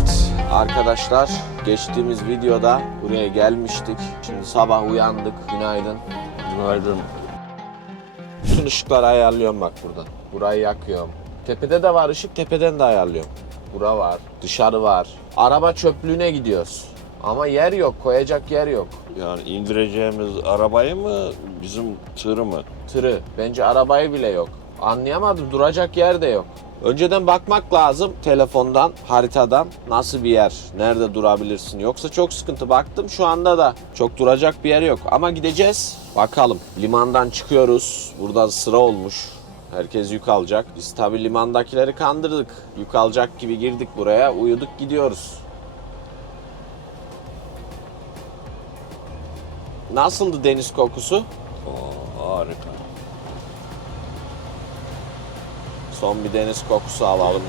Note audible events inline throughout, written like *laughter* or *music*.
Evet arkadaşlar geçtiğimiz videoda buraya gelmiştik. Şimdi sabah uyandık. Günaydın. Günaydın. Bütün ışıkları ayarlıyorum bak buradan. Burayı yakıyorum. Tepede de var ışık tepeden de ayarlıyorum. Bura var. Dışarı var. Araba çöplüğüne gidiyoruz. Ama yer yok. Koyacak yer yok. Yani indireceğimiz arabayı mı, bizim tırı mı? Tırı. Bence arabayı bile yok. Anlayamadım. Duracak yer de yok. Önceden bakmak lazım telefondan, haritadan nasıl bir yer, nerede durabilirsin. Yoksa çok sıkıntı. Baktım şu anda da çok duracak bir yer yok. Ama gideceğiz. Bakalım. Limandan çıkıyoruz. Buradan sıra olmuş. Herkes yük alacak. Biz tabi limandakileri kandırdık. Yük alacak gibi girdik buraya. Uyuduk gidiyoruz. Nasıldı deniz kokusu? Oo, harika. Son bir deniz kokusu alalım.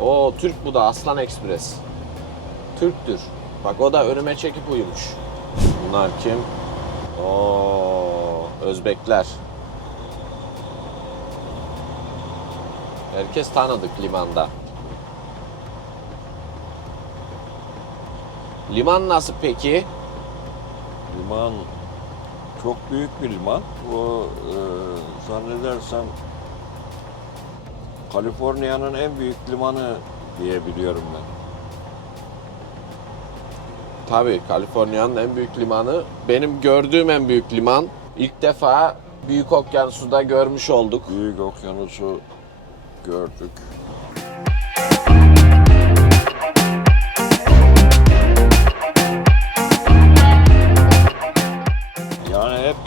Oo. Türk bu da Aslan Ekspres. Türktür. Bak o da önüme çekip uyumuş. Bunlar kim? Oo Özbekler. Herkes tanıdık limanda. Liman nasıl peki? Liman çok büyük bir liman. Bu e, zannedersem Kaliforniya'nın en büyük limanı diye biliyorum ben. Tabii Kaliforniya'nın en büyük limanı. Benim gördüğüm en büyük liman. İlk defa Büyük Okyanus'u da görmüş olduk. Büyük okyanusu gördük.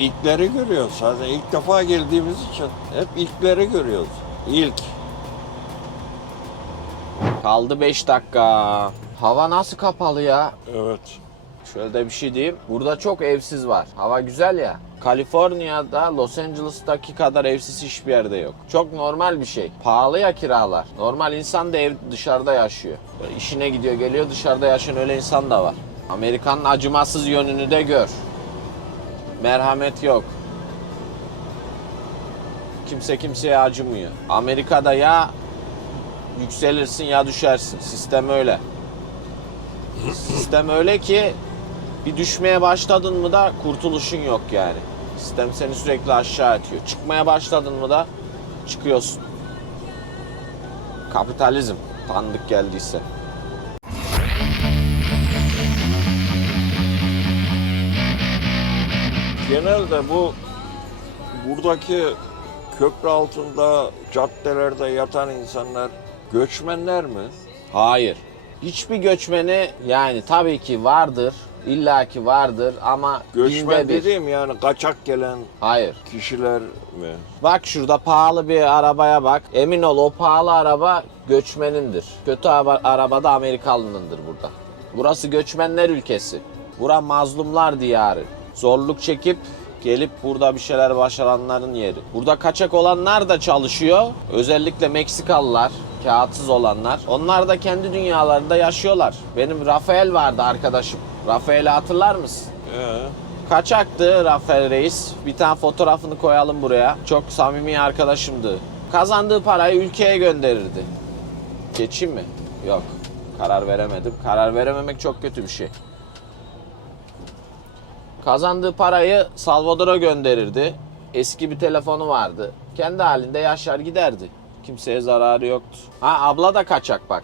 İlkleri görüyoruz. Zaten ilk defa geldiğimiz için hep ilkleri görüyoruz. İlk. Kaldı 5 dakika. Hava nasıl kapalı ya? Evet. Şöyle de bir şey diyeyim. Burada çok evsiz var. Hava güzel ya. Kaliforniya'da Los Angeles'taki kadar evsiz hiçbir yerde yok. Çok normal bir şey. Pahalı ya kiralar. Normal insan da ev dışarıda yaşıyor. Böyle işine gidiyor geliyor dışarıda yaşayan öyle insan da var. Amerika'nın acımasız yönünü de gör. Merhamet yok. Kimse kimseye acımıyor. Amerika'da ya yükselirsin ya düşersin. Sistem öyle. Sistem öyle ki bir düşmeye başladın mı da kurtuluşun yok yani. Sistem seni sürekli aşağı atıyor. Çıkmaya başladın mı da çıkıyorsun. Kapitalizm tanıdık geldiyse. Genelde bu buradaki köprü altında caddelerde yatan insanlar göçmenler mi? Hayır. Hiçbir göçmeni yani tabii ki vardır. illaki vardır ama Göçmen binde bir. dediğim yani kaçak gelen Hayır. kişiler mi? Bak şurada pahalı bir arabaya bak. Emin ol o pahalı araba göçmenindir. Kötü araba, araba da Amerikalınındır burada. Burası göçmenler ülkesi. Bura mazlumlar diyarı. Zorluk çekip gelip burada bir şeyler başaranların yeri. Burada kaçak olanlar da çalışıyor. Özellikle Meksikalılar, kağıtsız olanlar. Onlar da kendi dünyalarında yaşıyorlar. Benim Rafael vardı arkadaşım. Rafael'i hatırlar mısın? Ee, Kaçaktı Rafael Reis. Bir tane fotoğrafını koyalım buraya. Çok samimi arkadaşımdı. Kazandığı parayı ülkeye gönderirdi. Geçeyim mi? Yok. Karar veremedim. Karar verememek çok kötü bir şey. Kazandığı parayı Salvador'a gönderirdi. Eski bir telefonu vardı. Kendi halinde yaşar giderdi. Kimseye zararı yoktu. Ha abla da kaçak bak.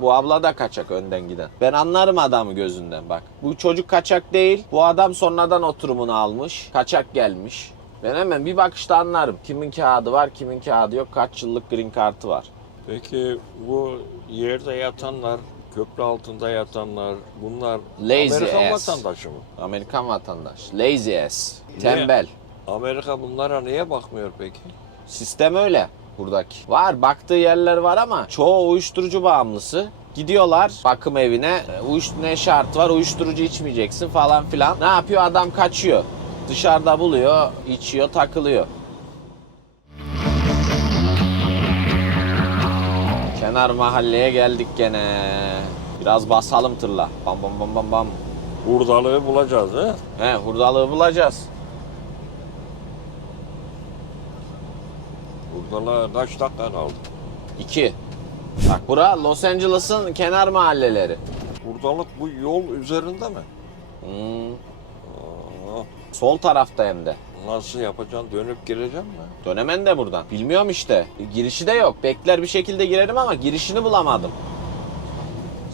Bu abla da kaçak önden giden. Ben anlarım adamı gözünden bak. Bu çocuk kaçak değil. Bu adam sonradan oturumunu almış. Kaçak gelmiş. Ben hemen bir bakışta anlarım. Kimin kağıdı var, kimin kağıdı yok. Kaç yıllık green kartı var. peki bu yerde yatanlar, köprü altında yatanlar bunlar Lazy Amerikan ass. vatandaşı mı? Amerikan vatandaş. Lazy ass. Tembel. Amerika bunlara niye bakmıyor peki? Sistem öyle buradaki. Var baktığı yerler var ama çoğu uyuşturucu bağımlısı. Gidiyorlar bakım evine. E, Uyuş ne şartı var? Uyuşturucu içmeyeceksin falan filan. Ne yapıyor? Adam kaçıyor. Dışarıda buluyor, içiyor, takılıyor. Kenar mahalleye geldik gene. Biraz basalım tırla. Bam bam bam bam bam. Hurdalığı bulacağız he? He, hurdalığı bulacağız. Hurdalığa kaç dakika kaldı? İki. Bak bura Los Angeles'ın kenar mahalleleri. Buradalık bu yol üzerinde mi? Hmm, Aa, sol tarafta hem de. nasıl yapacaksın? Dönüp gireceksin mi? Dönemen de buradan. Bilmiyorum işte. Girişi de yok. Bekler bir şekilde girerim ama girişini bulamadım.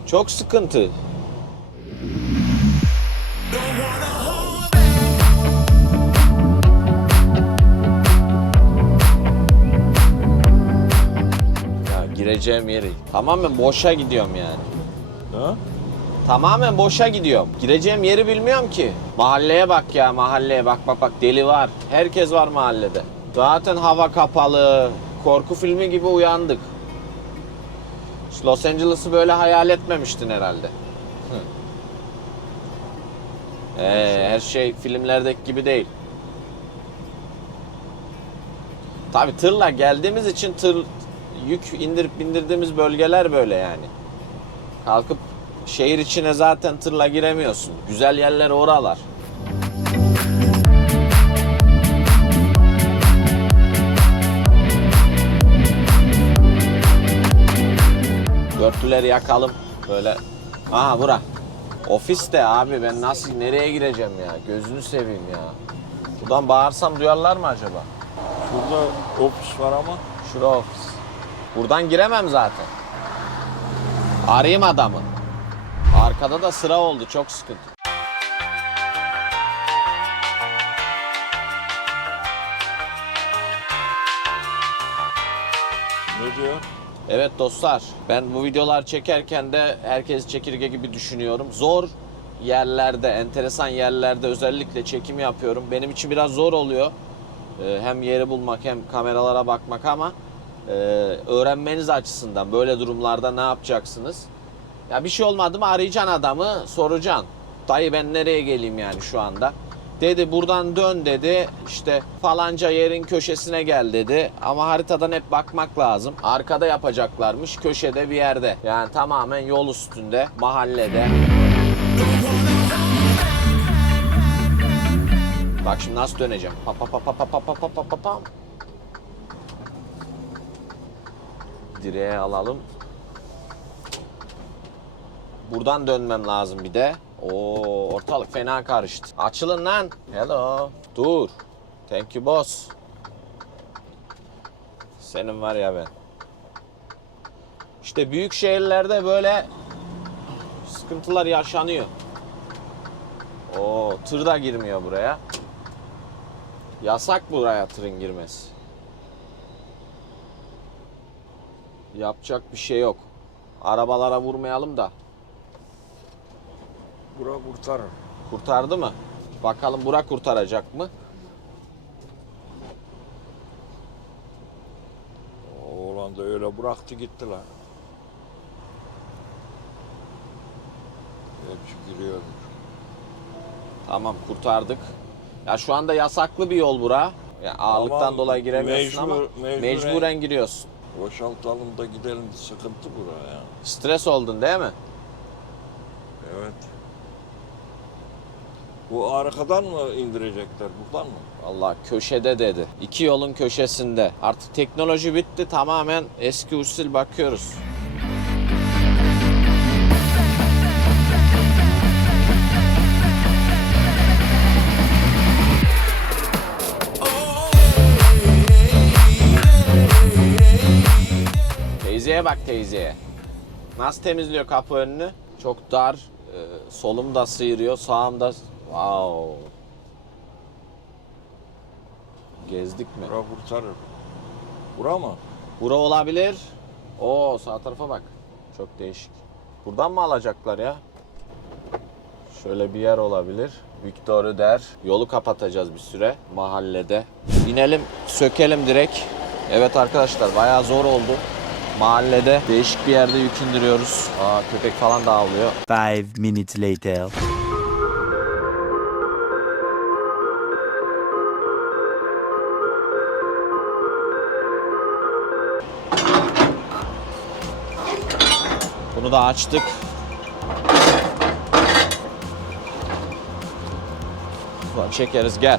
Çok sıkıntı. Ya gireceğim yeri. Tamamen boşa gidiyorum yani. Ha? Tamamen boşa gidiyorum. Gireceğim yeri bilmiyorum ki. Mahalleye bak ya mahalleye bak bak bak deli var. Herkes var mahallede. Zaten hava kapalı. Korku filmi gibi uyandık. Los Angeles'ı böyle hayal etmemiştin herhalde. Ee, her şey filmlerdeki gibi değil. Tabi tırla geldiğimiz için tır yük indirip bindirdiğimiz bölgeler böyle yani. Kalkıp şehir içine zaten tırla giremiyorsun. Güzel yerler oralar. Dörtlüleri yakalım. Böyle. Aha bura. Ofiste abi ben nasıl nereye gireceğim ya? Gözünü seveyim ya. Buradan bağırsam duyarlar mı acaba? Şurada ofis var ama Şura ofis. Buradan giremem zaten. Arayayım adamı. Arkada da sıra oldu çok sıkıntı. ne diyor? Evet dostlar ben bu videolar çekerken de herkes çekirge gibi düşünüyorum. Zor yerlerde, enteresan yerlerde özellikle çekim yapıyorum. Benim için biraz zor oluyor. Ee, Hem yeri bulmak hem kameralara bakmak ama e, öğrenmeniz açısından böyle durumlarda ne yapacaksınız? Ya bir şey olmadı mı arayacaksın adamı soracaksın. Dayı ben nereye geleyim yani şu anda? Dedi buradan dön dedi. İşte falanca yerin köşesine gel dedi. Ama haritadan hep bakmak lazım. Arkada yapacaklarmış köşede bir yerde. Yani tamamen yol üstünde, mahallede. Bak şimdi nasıl döneceğim. Pa pa pa pa pa pa pa pa pa pa pam. Direğe alalım. Buradan dönmem lazım bir de. Oo ortalık fena karıştı. Açılın lan. Hello. Dur. Thank you boss. Senin var ya ben. İşte büyük şehirlerde böyle sıkıntılar yaşanıyor. O tır da girmiyor buraya. Yasak buraya tırın girmesi. Yapacak bir şey yok. Arabalara vurmayalım da. Bura kurtarır. Kurtardı mı? Bakalım Burak kurtaracak mı? Oğlan da öyle bıraktı gitti lan. Hepsi giriyor. Tamam kurtardık. Ya şu anda yasaklı bir yol bura. Ya ağırlıktan Ama dolayı giremiyorsun ama mecbur- mecburen- mecburen giriyorsun. Boşaltalım da gidelim sıkıntı buraya. Stres oldun değil mi? Evet. Bu arkadan mı indirecekler buradan mı? Allah köşede dedi. İki yolun köşesinde. Artık teknoloji bitti. Tamamen eski usul bakıyoruz. Teyzeye bak teyzeye. Nasıl temizliyor kapı önünü? Çok dar. Ee, solum da sıyırıyor. Sağım da... Wow. Gezdik mi? Bura kurtarır. Bura mı? Bura olabilir. Oo sağ tarafa bak. Çok değişik. Buradan mı alacaklar ya? Şöyle bir yer olabilir. Victor der. Yolu kapatacağız bir süre mahallede. İnelim, sökelim direkt. Evet arkadaşlar bayağı zor oldu. Mahallede değişik bir yerde yük indiriyoruz. Aa köpek falan da avlıyor. Five minutes later. da açtık. Ulan çekeriz gel.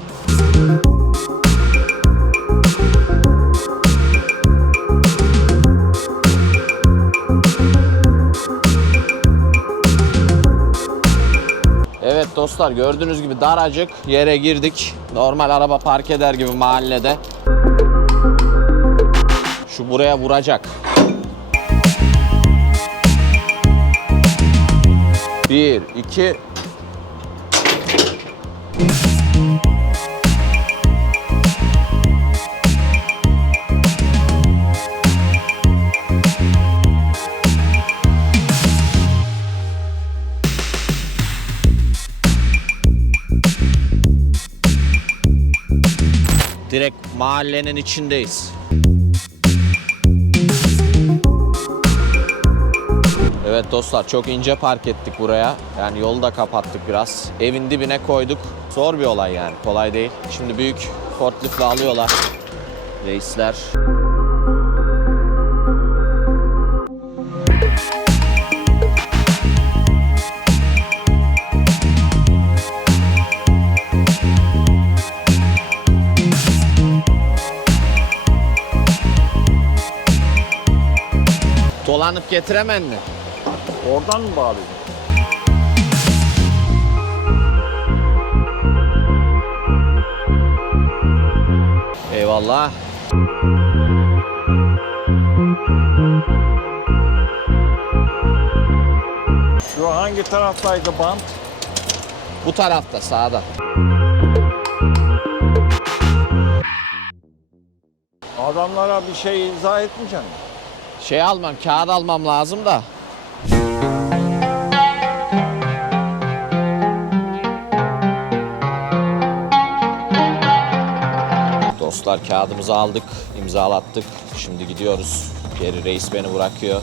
Evet dostlar gördüğünüz gibi daracık yere girdik. Normal araba park eder gibi mahallede. Şu buraya vuracak. Bir, iki. Direkt mahallenin içindeyiz. Evet dostlar çok ince park ettik buraya. Yani yolu da kapattık biraz. Evin dibine koyduk. Zor bir olay yani kolay değil. Şimdi büyük forkliftle alıyorlar reisler. Dolanıp getiremen mi? Oradan mı bağlıyorsun? Eyvallah. Şu hangi taraftaydı bant? Bu tarafta sağda. Adamlara bir şey izah etmeyeceksin. Şey almam, kağıt almam lazım da. Dostlar kağıdımızı aldık, imzalattık. Şimdi gidiyoruz. Geri reis beni bırakıyor.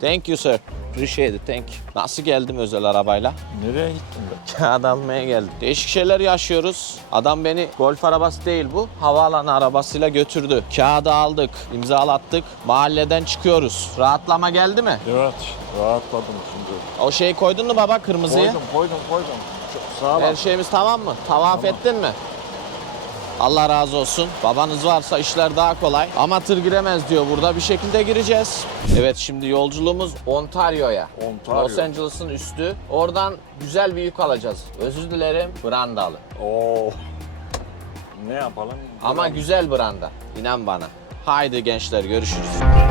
Thank you sir. Appreciate it, thank you. Nasıl geldim özel arabayla? Nereye gittin be? *laughs* Kağıt almaya geldim. Değişik şeyler yaşıyoruz. Adam beni golf arabası değil bu. Havaalanı arabasıyla götürdü. Kağıdı aldık, imzalattık. Mahalleden çıkıyoruz. Rahatlama geldi mi? Evet, rahatladım şimdi. O şeyi koydun mu baba kırmızıyı? Koydum, koydum, koydum. Çok sağ ol. Her şeyimiz tamam mı? Tavaf ettin mi? Allah razı olsun. Babanız varsa işler daha kolay. Ama tır giremez diyor burada. Bir şekilde gireceğiz. Evet şimdi yolculuğumuz Ontario'ya. Ontario. Los Angeles'ın üstü. Oradan güzel bir yük alacağız. Özür dilerim. Brandalı. Oo. Ne yapalım? Ama güzel branda. İnan bana. Haydi gençler görüşürüz.